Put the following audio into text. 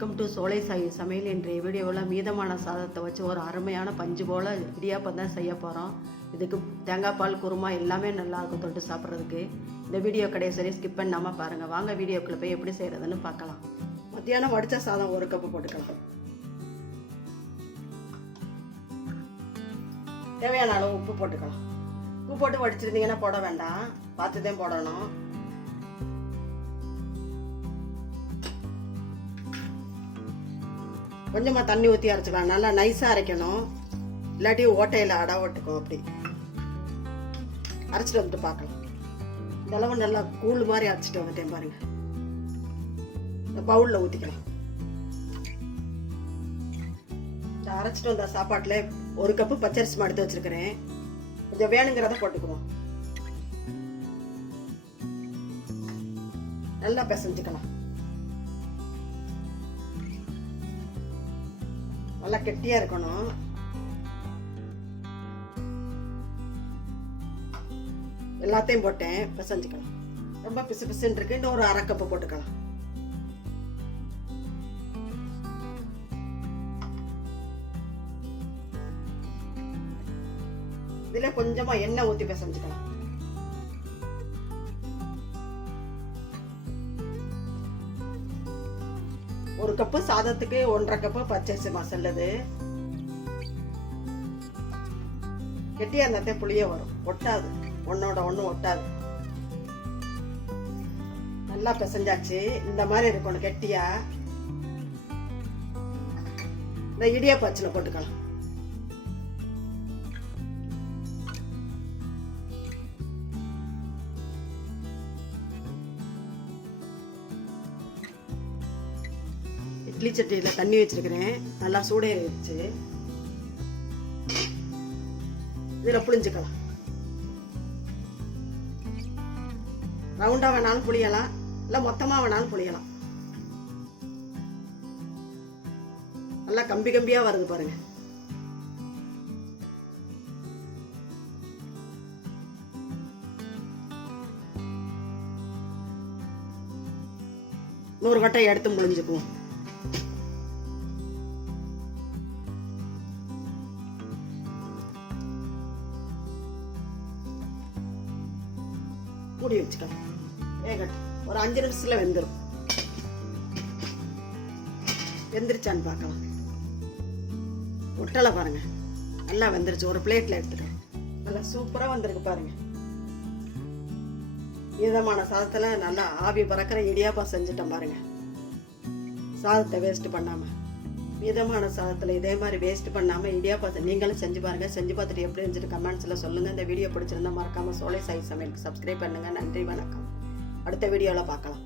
Welcome to சோலை சாய் சமையல். இன்றைய வீடியோவில் மீதமான சாதத்தை வச்சு ஒரு அருமையான பஞ்சு போல் இடியாப்பம் தான் செய்ய போகிறோம். இதுக்கு தேங்காய் பால் குருமா எல்லாமே நல்லாயிருக்கும் தொட்டு சாப்பிட்றதுக்கு. இந்த வீடியோ கடைசி ஸ்கிப் பண்ணாமல் பாருங்கள். வாங்க வீடியோக்குள்ளே போய் எப்படி செய்கிறதுன்னு பார்க்கலாம். மத்தியானம் வடித்த சாதம் ஒரு கப்பு போட்டுக்கலாம். தேவையான அளவு உப்பு போட்டுக்கலாம். உப்பு போட்டு வடிச்சிருந்தீங்கன்னா போட வேண்டாம், பார்த்து தான் போடணும். கொஞ்சமாக தண்ணி ஊற்றி அரைச்சிக்கலாம். நல்லா நைஸாக அரைக்கணும், இல்லாட்டி ஓட்டையில் அடை ஓட்டுக்கும். அப்படி அரைச்சிட்டு வந்துட்டு பார்க்கலாம். இந்த அளவு நல்லா கூழ் மாதிரி அரைச்சிட்டு வந்துட்டேன் பாருங்க. இந்த பவுலில் ஊற்றிக்கலாம். இந்த அரைச்சிட்டு வந்த சாப்பாட்டில் ஒரு கப்பு பச்சரிசி எடுத்து வச்சிருக்கிறேன். கொஞ்சம் வேணுங்கிறத போட்டுக்குவோம். நல்லா பிசைஞ்சுக்கலாம். நல்லா கெட்டியா இருக்கணும். எல்லாத்தையும் போட்டேன், பிசைஞ்சுக்கலாம். ரொம்ப பிசு பிசுன்னு இருக்கு. இன்னும் ஒரு அரை கப்பு போட்டுக்கலாம். இதுல கொஞ்சமா எண்ணெய் ஊத்தி பிசைஞ்சுக்கலாம். ஒரு கப்பு சாதத்துக்கு 1.5 கப்பு பச்சரிசி மசாலது. கெட்டியா இருந்தாத்தே புளிய வரும், ஒட்டாது, ஒன்னோட ஒண்ணு ஒட்டாது. நல்லா பிசைஞ்சாச்சு. இந்த மாதிரி இருக்கணும் கெட்டியா. இந்த இடியாப்ப அச்சுல போட்டுக்கலாம். இட்லி சட்டியில் தண்ணி வச்சிருக்கிறேன், நல்லா சூடேறிடுச்சு. இதில் புளிஞ்சுக்கலாம். ரவுண்டாக வேணாலும் புளியலாம், இல்லை மொத்தமாக வேணாலும் புளியலாம். நல்லா கம்பி கம்பியாக வருது பாருங்க. இன்னொரு வட்டை எடுத்து புளிஞ்சுக்குவோம். மூடி வச்சுக்கலாம். வேகட்டும். ஒரு 5 நிமிஷத்துல வெந்துடும். வெந்துருச்சான்னு பார்க்கலாம். ஒட்டலை பாருங்க, நல்லா வெந்துருச்சு. ஒரு பிளேட்ல எடுத்துக்கலாம். நல்லா சூப்பரா வந்திருக்கு பாருங்க. மீதமான சாதத்துல நல்லா ஆவி பறக்கிற இடியாப்பம் செஞ்சுட்டோம் பாருங்க. சாதத்தை வேஸ்ட் பண்ணாம, மீதமான சாதத்துல இதே மாதிரி வேஸ்ட் பண்ணாம இடியாப்பம் நீங்களும் செஞ்சு பாருங்க. செஞ்சு பார்த்துட்டு எப்படி இருந்துச்சு கமெண்ட்ஸ்ல சொல்லுங்க. இந்த வீடியோ பிடிச்சிருந்தா மறக்காம சோலை சாய் சமையலுக்கு சப்ஸ்கிரைப் பண்ணுங்க. நன்றி, வணக்கம். அடுத்த வீடியோல பார்க்கலாம்.